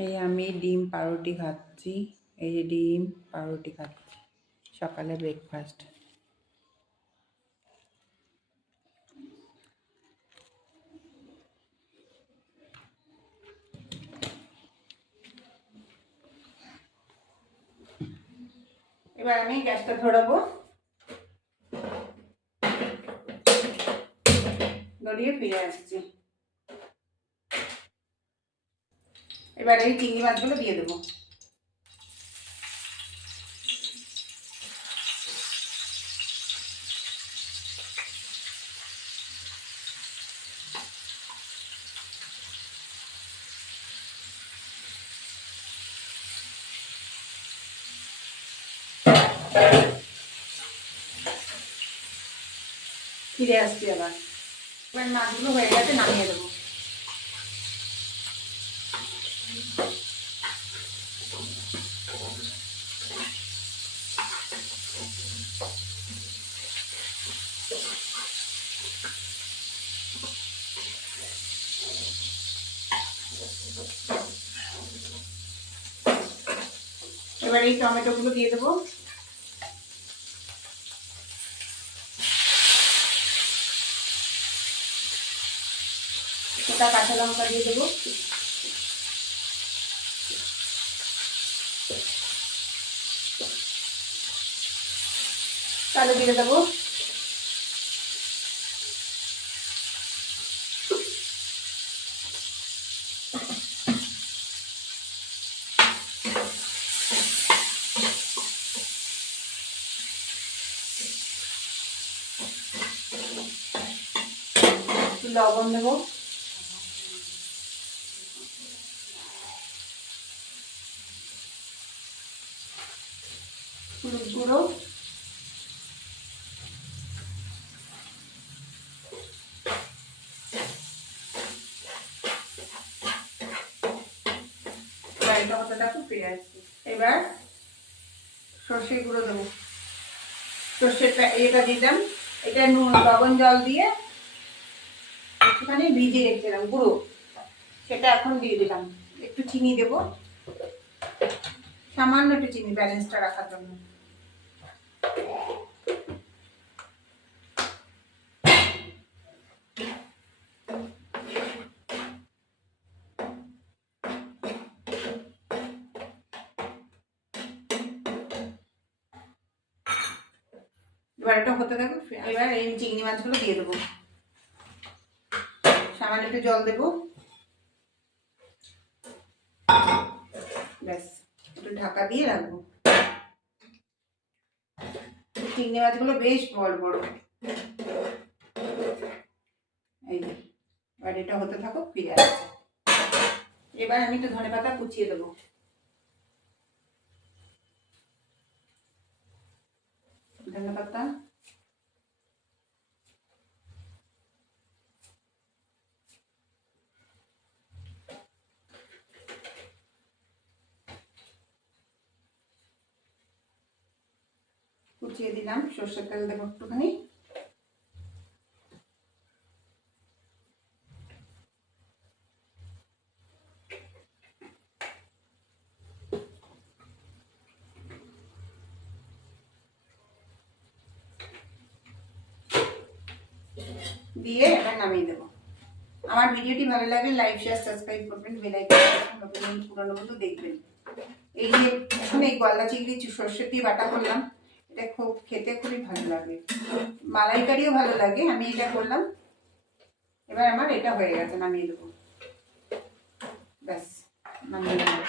এই আমি ডিম পাউরুটি খাচ্ছি, এই যে ডিম পাউরুটি খাচ্ছি, সকালে ব্রেকফাস্ট এবার আমি গ্যাসটা ধরাবো। ধরিয়ে ফিরে আসছি। এবার এই চিংড়ি মাছগুলো দিয়ে দেবো। ফিরে আসছি আবার। এবার মাছগুলো হয়ে গেছে, নামিয়ে দেবো। এবার এই টমেটোগুলো দিয়ে দেবো। কাঁচা লঙ্কা দিয়ে দেবো। কালো দিয়ে দেবো। লবণ দেবো। হলুদ গুঁড়ো। হতে থাকুক ফিরে আসছি। এবার সর্ষে গুঁড়ো দেবো। সর্ষেটা এটা দিলাম। এটা নুন, লবণ, জল দিয়ে একটুখানি ভিজে রেখেছিলাম, গুঁড়ো। সেটা এখন দিয়ে দিলাম। একটু চিনি দেবো। সামান্য একটু চিনি ব্যালেন্সটা রাখার জন্য। এবার এটা হতে থাকুক এবার এই চিংড়ি মাছগুলো দিয়ে দেবো। সামান্য একটু জল দেবো। ব্যাস একটু ঢাকা দিয়ে রাখব। চিংড়ি মাছগুলো বেশ বড় বড়। এই এবার এটা হতে থাকুক ফিরে আসছে। এবার আমি একটু ধনে পাতা কুচিয়ে দেবো। ধনে পাতা কুচিয়ে দিলাম সর্ষের তেল দেবো একটুখানি। দিয়ে এবার নামিয়ে দেবো। আমার ভিডিওটি ভালো লাগলে লাইক শেয়ার সাবস্ক্রাইব করবেন বেল আইকন নতুন পুরনো মতো দেখবেন। এই যে এখন এই গলদা চিংড়ি সর্ষে দিয়ে বাটা করলাম, এটা খুব খেতে খুবই ভালো লাগে। মালাইকারিও ভালো লাগে, আমি এটা করলাম। এবার আমার এটা হয়ে গেছে, নামিয়ে দেবো। ব্যাস, নামিয়ে দেবো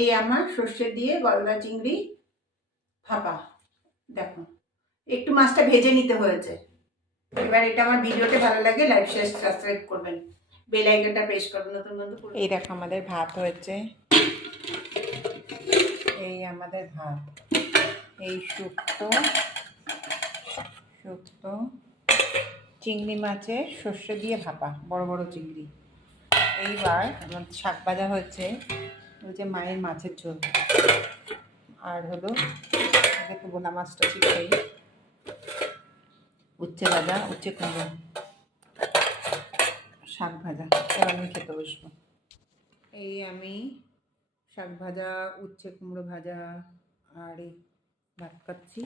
এই আমার সর্ষে দিয়ে গলদা চিংড়ি ফাঁপা। দেখো, একটু মাছটা ভেজে নিতে হয়েছে। এবার এটা আমার ভিডিওতে ভালো লাগে, লাইক, শেয়ার, সাবস্ক্রাইব করবেন। বেল আইকনটা প্রেস করবেন, নতুন বন্ধু এই দেখো আমাদের ভাত হয়েছে। এই আমাদের ভাত। এই শুক্তো শুক্তো, চিংড়ি মাছে সর্ষে দিয়ে ভাপা, বড় বড় চিংড়ি। এইবার আমার শাক ভাজা হচ্ছে যে মায়ের মাছের ঝোল। আর হলো দেখো বোনা মাছটা শিখাই উচ্ছে ভাজা, উচ্ছে কুমড়ো। শাক ভাজা, এবার আমি খেতে বসবো। এই আমি শাক ভাজা, উচ্ছে কুমড়ো ভাজা, আর এই ভাত খাচ্ছি।